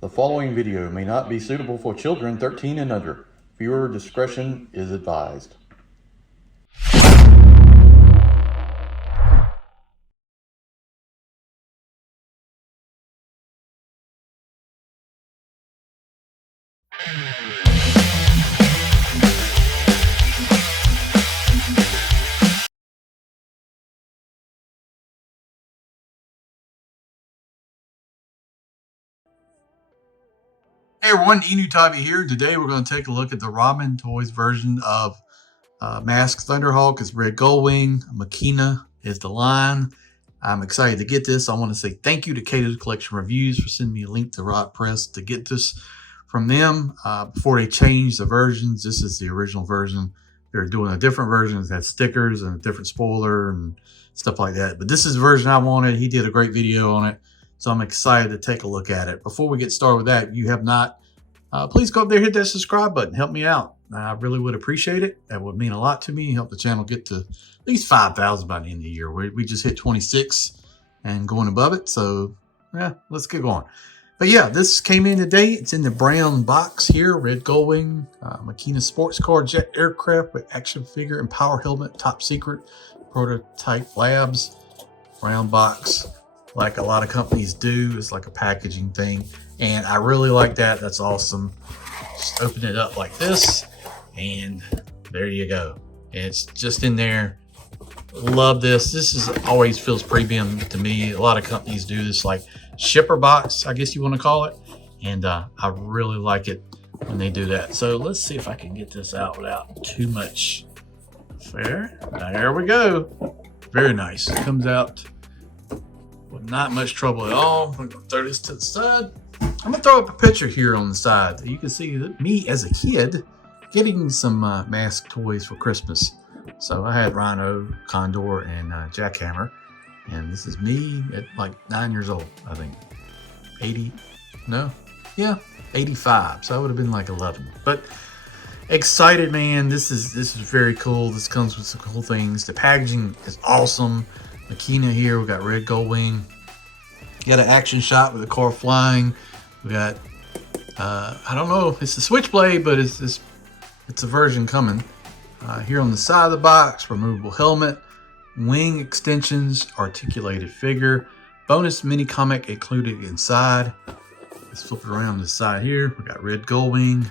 The following video may not be suitable for children 13 and under. Viewer discretion is advised. Hey everyone, Inu here. Today we're going to take a look at the Ramen Toys version of m.a.s.k Thunderhawk. It's Red Gullwing. Makina is the line. I'm excited to get this. I want to say thank you to Kato's Collection Reviews for sending me a link to Riot Press to get this from them. Before they changed the versions, this is the original version. They're doing a different version that has stickers and a different spoiler and stuff like that. But this is the version I wanted. He did a great video on it. So I'm excited to take a look at it. Before we get started with that, if you have not, please go up there, hit that subscribe button. Help me out. I really would appreciate it. That would mean a lot to me. Help the channel get to at least 5,000 by the end of the year. We just hit 26 and going above it. So yeah, let's get going. But yeah, this came in today. It's in the brown box here. Red Gullwing, Makina sports car jet aircraft with action figure and power helmet. Top secret prototype labs. Brown box. Like a lot of companies do. It's like a packaging thing, and I really like that. That's awesome. Just open it up like this, and there you go. It's just in there. Love this. This is always feels premium to me. A lot of companies do this, like shipper box, I guess you want to call it, and I really like it when they do that. So let's see if I can get this out without too much fair. There we go. Very nice. It comes out with not much trouble at all. I'm gonna throw this to the side. I'm gonna throw up a picture here on the side. You can see me as a kid getting some m.a.s.k toys for Christmas. So I had Rhino, Condor, and Jackhammer. And this is me at like 9 years old, I think. 85. So I would have been like 11. But excited, man. This is very cool. This comes with some cool things. The packaging is awesome. Makina here. We got Red Gullwing. Got an action shot with the car flying. We got I don't know if it's the Switchblade, but it's a version coming. Here on the side of the box, removable helmet, wing extensions, articulated figure, bonus mini comic included inside. Let's flip it around to the side here. We got Red Gullwing.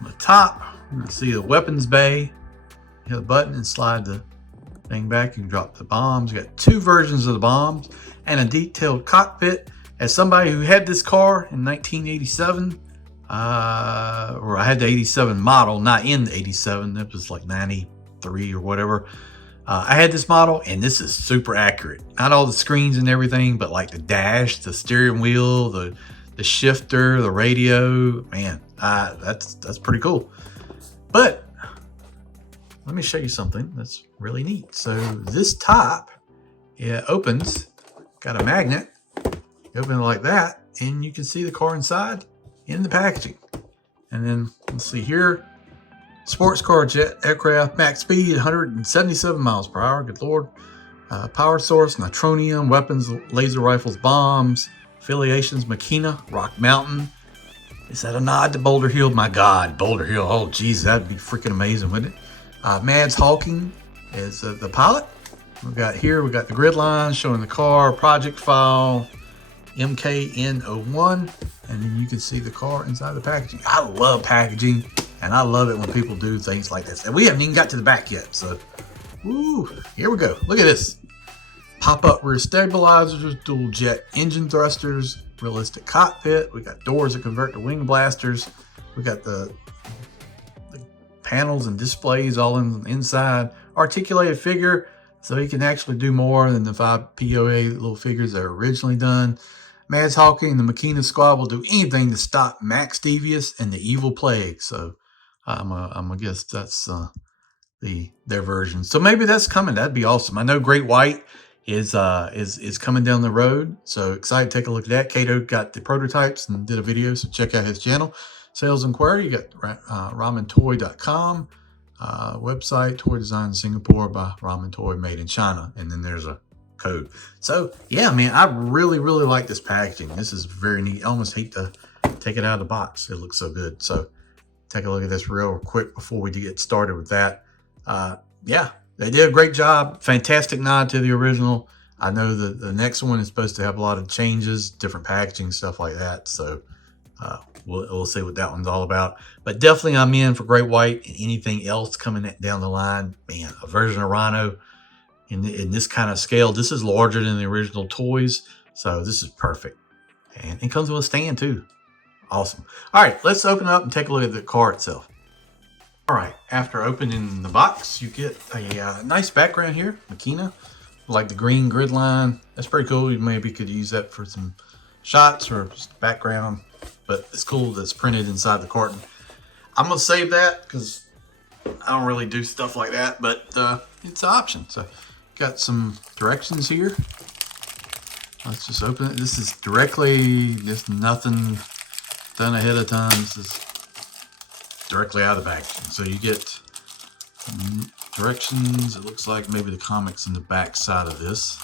On the top, you can see the weapons bay. Hit the button and slide the thing back. You can drop the bombs. You got two versions of the bombs and a detailed cockpit. As somebody who had this car in 1987, or I had the 87 model, not in the 87, it was like 93 or whatever. I had this model, and this is super accurate. Not all the screens and everything, but like the dash, the steering wheel, the shifter, the radio. Man, that's pretty cool. But let me show you something that's really neat. So this top, it opens, got a magnet. You open it like that, and you can see the car inside in the packaging. And then let's see here, sports car jet aircraft, max speed 177 miles per hour. Good Lord. Power source, nitronium, weapons, laser rifles, bombs, affiliations, Makina, Rock Mountain. Is that a nod to Boulder Hill? My God, Boulder Hill. Oh, geez, that'd be freaking amazing, wouldn't it? m.a.s.k is the pilot. We got the grid lines showing the car, project file, MKN01, and then you can see the car inside the packaging. I love packaging, and I love it when people do things like this. And we haven't even got to the back yet, so woo, here we go. Look at this. Pop-up rear stabilizers, dual jet engine thrusters, realistic cockpit. We got doors that convert to wing blasters. We got the panels and displays all inside. Articulated figure, so he can actually do more than the 5 POA little figures that were originally done. m.a.s.k and the Makina squad will do anything to stop Max Devious and the Evil Plague. So I'm gonna guess that's their version. So maybe that's coming. That'd be awesome. I know Great White is coming down the road. So excited to take a look at that. Kato got the prototypes and did a video, so check out his channel. Sales inquiry, you got ramentoy.com. Website, toy design in Singapore by Ramen Toy, made in China. And then there's a code. So yeah, man, I really like this packaging. This is very neat. I almost hate to take it out of the box. It looks so good. So take a look at this real quick before we get started with that. Yeah, they did a great job. Fantastic nod to the original. I know the next one is supposed to have a lot of changes, different packaging, stuff like that. So we'll see what that one's all about. But definitely I'm in for Great White and anything else coming down the line. Man, a version of Rhino in this kind of scale. This is larger than the original toys. So this is perfect. And it comes with a stand too. Awesome. All right, let's open it up and take a look at the car itself. All right, after opening the box, you get a nice background here, makina, like the green grid line. That's pretty cool. You maybe could use that for some shots or just background, but it's cool that's printed inside the carton. I'm gonna save that because I don't really do stuff like that, but it's an option. So got some directions here. Let's just open it. This is directly, just nothing done ahead of time. This is directly out of the packaging. So you get directions. It looks like maybe the comics in the back side of this.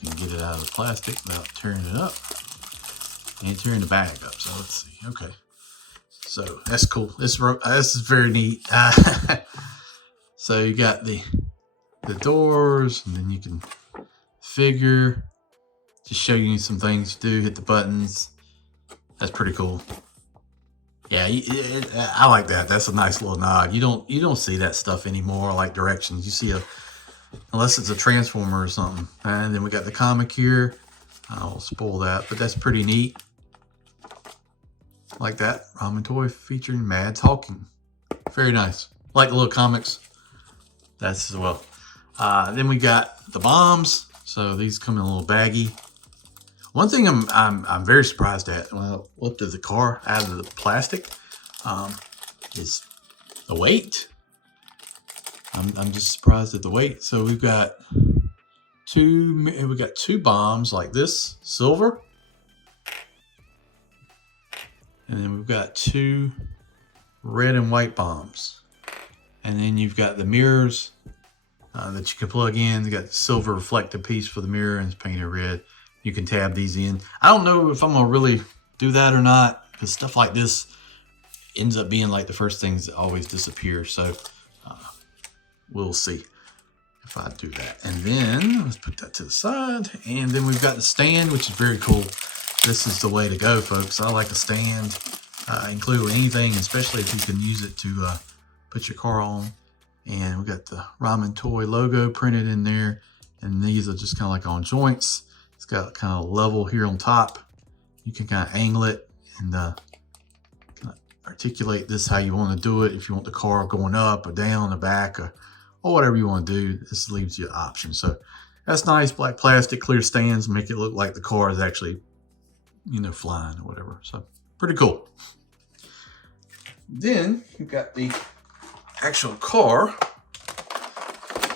You can get it out of the plastic without tearing it up. And tearing the bag up. So let's see. Okay. So that's cool. This is very neat. So you got the doors, and then you can figure. Just show you some things to do. Hit the buttons. That's pretty cool. Yeah, I like that. That's a nice little nod. You don't see that stuff anymore, like directions. You see unless it's a transformer or something. And then we got the comic here. I'll spoil that, but that's pretty neat. Like that Ramen toy featuring Mad Talking. Very nice. Like the little comics. That's as well. Then we got the bombs. So these come in a little baggie. One thing I'm very surprised at when I lifted the car out of the plastic is the weight. I'm just surprised at the weight. So we've got two bombs like this, silver. And then we've got two red and white bombs. And then you've got the mirrors that you can plug in. You got the silver reflective piece for the mirror and it's painted red. You can tab these in. I don't know if I'm going to really do that or not, because stuff like this ends up being like the first things that always disappear. So we'll see if I do that. And then let's put that to the side. And then we've got the stand, which is very cool. This is the way to go, folks. I like a stand, include with anything, especially if you can use it to put your car on. And we got the Ramen toy logo printed in there. And these are just kind of like on joints. It's got kind of level here on top. You can kind of angle it and kind of articulate this how you want to do it. If you want the car going up or down the back or whatever you want to do, this leaves you an option. So that's nice. Black plastic, clear stands, make it look like the car is actually, flying or whatever. So pretty cool. Then you've got the actual car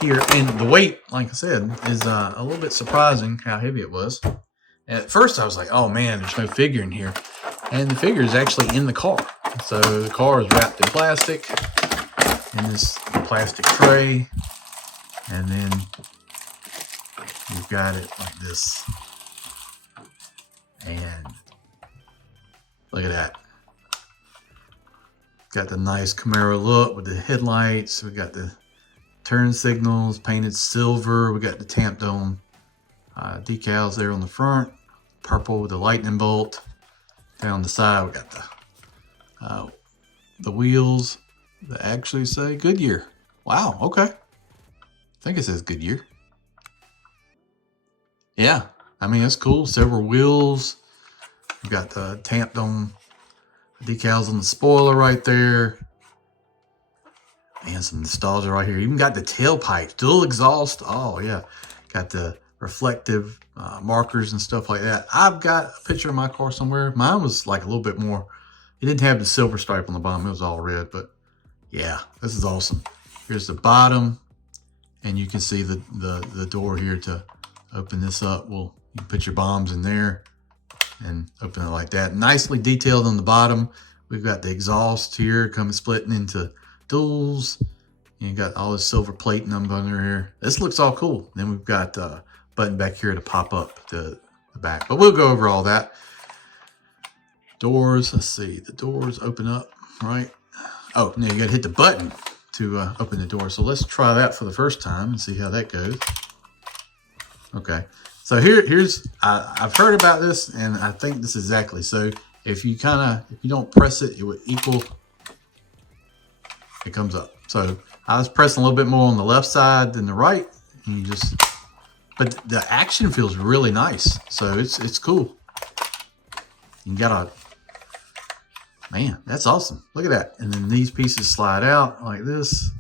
here, and the weight, like I said, is a little bit surprising how heavy it was. And at first I was like, oh man, there's no figure in here. And the figure is actually in the car. So the car is wrapped in plastic in this plastic tray. And then you've got it like this. And look at that. Got the nice Camaro look with the headlights. We got the turn signals painted silver. We got the tamped on decals there on the front. Purple with the lightning bolt. Down the side, we got the wheels that actually say Goodyear. Wow, okay. I think it says Goodyear. Yeah, I mean, that's cool. Several wheels. We got the tamped on decals on the spoiler right there. Man, some nostalgia right here. Even got the tailpipe, dual exhaust. Oh yeah, got the reflective markers and stuff like that. I've got a picture of my car somewhere. Mine was like a little bit more. It didn't have the silver stripe on the bottom. It was all red, but yeah, this is awesome. Here's the bottom, and you can see the door here to open this up. Well, you can put your bombs in there and open it like that. Nicely detailed on the bottom. We've got the exhaust here coming splitting into duals. You got all this silver plating up under here. This looks all cool. Then we've got button back here to pop up the back. But we'll go over all that. Doors, let's see, the doors open up, right? Oh, now you gotta hit the button to open the door. So let's try that for the first time and see how that goes. Okay, so here's, I've heard about this, and I think this exactly. So if you don't press it, it would equal, it comes up. So I was pressing a little bit more on the left side than the right, and you just, but the action feels really nice. So it's cool. You gotta, man, that's awesome. Look at that. And then these pieces slide out like this.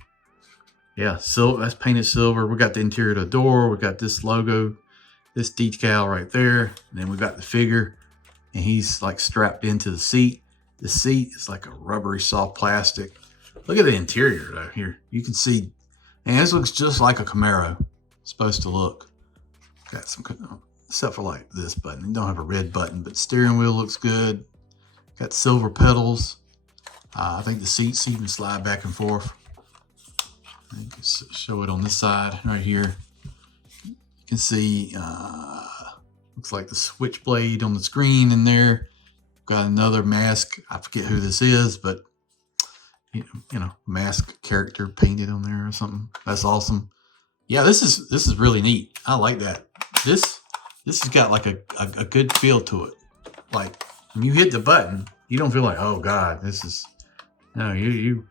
Yeah, silver, that's painted silver. We got the interior of the door. We got this logo, this decal right there. And then we got the figure, and he's like strapped into the seat. The seat is like a rubbery soft plastic. Look at the interior though here. You can see, and this looks just like a Camaro. It's supposed to look. Got some, except for like this button. You don't have a red button, but steering wheel looks good. Got silver pedals. I think the seats even slide back and forth. You can show it on this side right here. You can see, looks like the switchblade on the screen in there. Got another m.a.s.k. I forget who this is, but you know, m.a.s.k. character painted on there or something. That's awesome. Yeah, this is really neat. I like that. This has got like a good feel to it. Like when you hit the button, you don't feel like, oh God, this is, no, you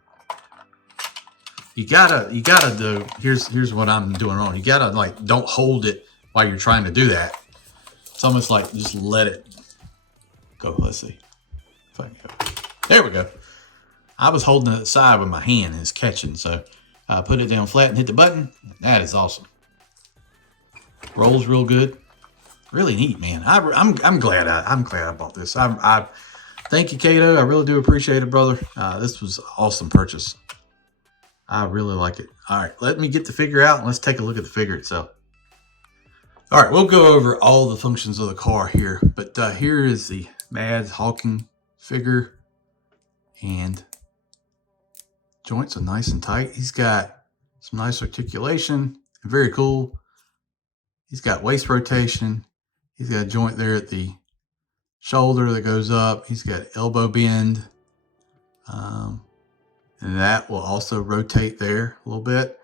gotta do, here's what I'm doing wrong. You gotta, like, don't hold it while you're trying to do that. It's almost like just let it go. Let's see if I can go. There we go. I was holding it aside with my hand and it's catching, so I put it down flat and hit the button. That is awesome. Rolls real good. Really neat, man. I'm glad I bought this. I thank you, Kato. I really do appreciate it, brother. This was an awesome purchase. I really like it. All right, let me get the figure out and let's take a look at the figure itself. All right, we'll go over all the functions of the car here, but here is the Mads Hawking figure, and joints are nice and tight. He's got some nice articulation, very cool. He's got waist rotation. He's got a joint there at the shoulder that goes up. He's got elbow bend. And that will also rotate there a little bit.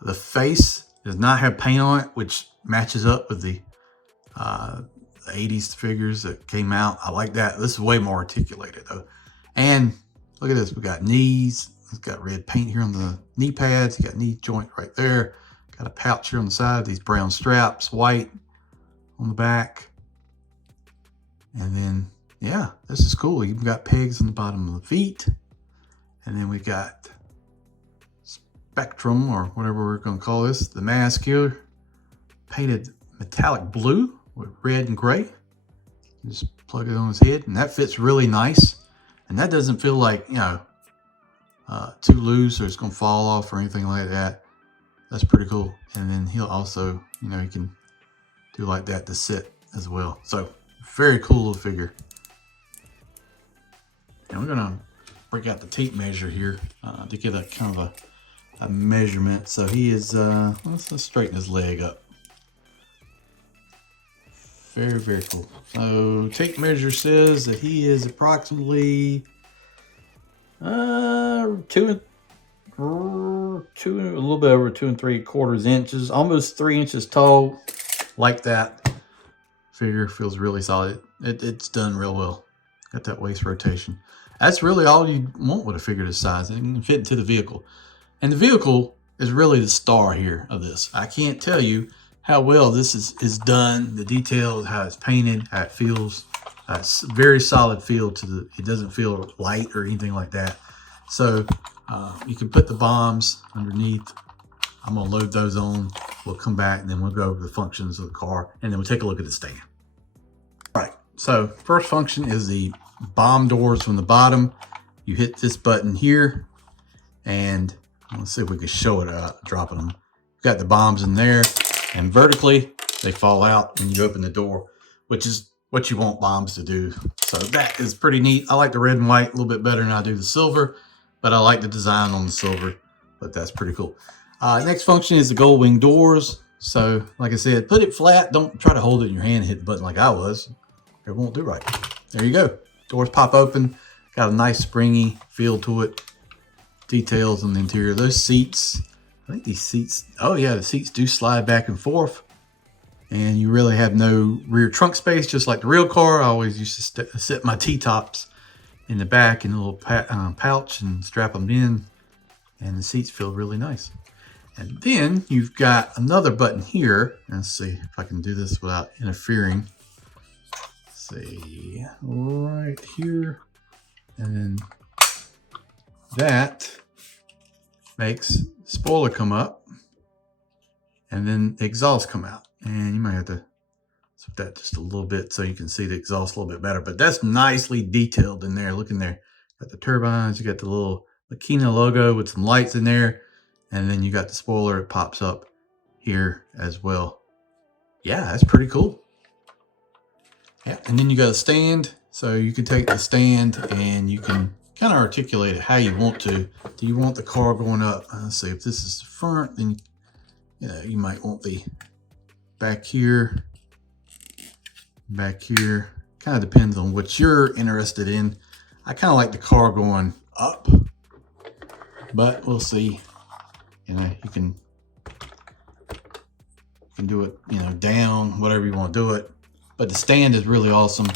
The face does not have paint on it, which matches up with the 80s figures that came out. I like that. This is way more articulated though. And look at this. We got knees. It's got red paint here on the knee pads. You got knee joint right there. Got a pouch here on the side. These brown straps, white on the back. And then, yeah, this is cool. You've got pegs on the bottom of the feet. And then we got Spectrum, or whatever we're going to call this, the mask here, painted metallic blue with red and gray. Just plug it on his head, and that fits really nice. And that doesn't feel like, you know, too loose or it's going to fall off or anything like that. That's pretty cool. And then he'll also, you know, he can do like that to sit as well. So very cool little figure. And we're going to break out the tape measure here to get a kind of a measurement. So he is, let's straighten his leg up. Very, very cool. So tape measure says that he is approximately a little bit over 2 3/4 inches, almost 3 inches tall. Like that. Figure feels really solid. It's done real well. Got that waist rotation. That's really all you want with a figure this size. It can fit into the vehicle. And the vehicle is really the star here of this. I can't tell you how well this is done. The details, how it's painted, how it feels. It's very solid feel to the, it doesn't feel light or anything like that. So you can put the bombs underneath. I'm gonna load those on. We'll come back and then we'll go over the functions of the car and then we'll take a look at the stand. All right, so first function is the bomb doors from the bottom. You hit this button here and let's see if we can show it dropping them. You've got the bombs in there and vertically they fall out when you open the door, which is what you want bombs to do. So that is pretty neat. I like the red and white a little bit better than I do the silver, but I like the design on the silver, but that's pretty cool. Next function is the Gullwing doors. So, like I said, put it flat. Don't try to hold it in your hand and hit the button like I was. It won't do right. There you go. Doors pop open. Got a nice springy feel to it. Details on the interior. Those seats, I think these seats, oh yeah, the seats do slide back and forth. And you really have no rear trunk space, just like the real car. I always used to set my T-tops in the back in a little pouch and strap them in. And the seats feel really nice. And then you've got another button here. Let's see if I can do this without interfering. Let's see, right here. And then that makes spoiler come up. And then the exhaust come out. And you might have to switch that just a little bit so you can see the exhaust a little bit better. But that's nicely detailed in there. Look in there. Got the turbines. You got the little Makina logo with some lights in there. And then you got the spoiler. It pops up here as well. Yeah, that's pretty cool. Yeah, and then you got a stand. So you can take the stand and you can kind of articulate it how you want to. Do you want the car going up? Let's see, if this is the front, then you might want the back here. Kind of depends on what you're interested in. I kind of like the car going up, but we'll see. You can do it, down, whatever you want to do it. But the stand is really awesome.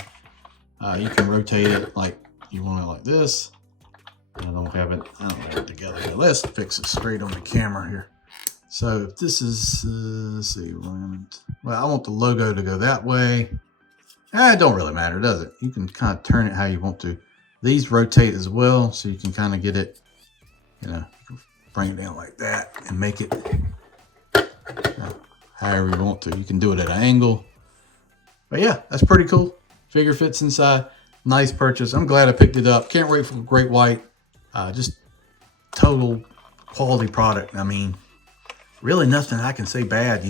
You can rotate it like you want it like this. I don't have it together. But let's fix it straight on the camera here. So if this is, let's see, well, I want the logo to go that way. It don't really matter, does it? You can kind of turn it how you want to. These rotate as well, so you can kind of get it, bring it down like that and make it however you want to. You can do it at an angle. But yeah, that's pretty cool. Figure fits inside. Nice purchase. I'm glad I picked it up. Can't wait for Great White. Just total quality product. I mean, really nothing I can say bad,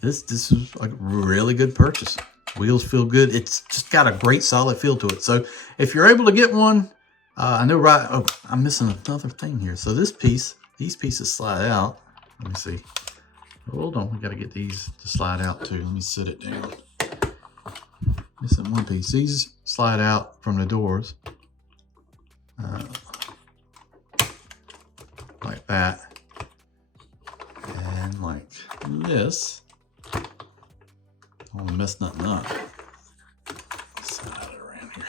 This is a really good purchase. Wheels feel good. It's just got a great solid feel to it. So if you're able to get one, I know I'm missing another thing here. So these pieces slide out. Let me see. Hold on, we got to get these to slide out too. Let me set it down. Missing one piece. These slide out from the doors. Like that. And like this. I don't want to mess nothing up. Slide it around here.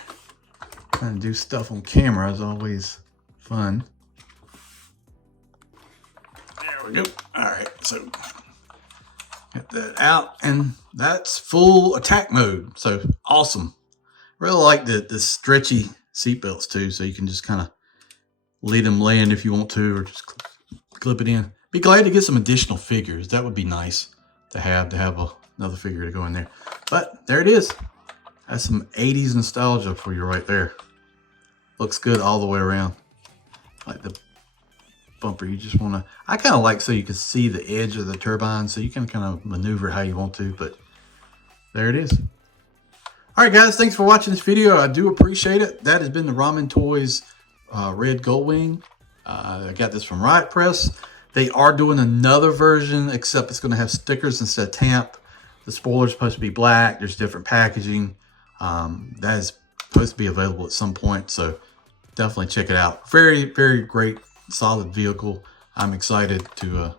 Trying to do stuff on camera is always fun. There we go. All right, so get that out, and that's full attack mode. So awesome. Really like the stretchy seat belts too, so you can just kind of leave them laying if you want to, or just clip it in. Be glad to get some additional figures. That would be nice to have another figure to go in there. But there it is. That's some 80s nostalgia for you right there. Looks good all the way around. Like the bumper, you just want to, I kind of like so you can see the edge of the turbine, so you can kind of maneuver how you want to, but there it is. All right, guys, thanks for watching this video. I do appreciate it. That has been the Ramen Toys Red Gullwing. I got this from Riot Press. They are doing another version, except it's going to have stickers instead of tamp. The spoiler's supposed to be black. There's different packaging. That is supposed to be available at some point, so definitely check it out. Very, very great, solid vehicle. I'm excited to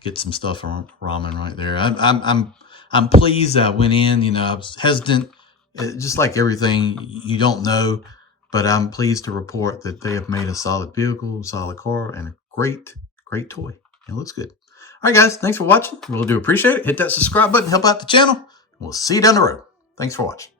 get some stuff from Ramen right there. I'm pleased that I went in. I was hesitant, just like everything. You don't know, but I'm pleased to report that they have made a solid vehicle, solid car, and a great toy. It looks good. All right, guys, thanks for watching. Really do appreciate it. Hit that subscribe button, help out the channel. We'll see you down the road. Thanks for watching.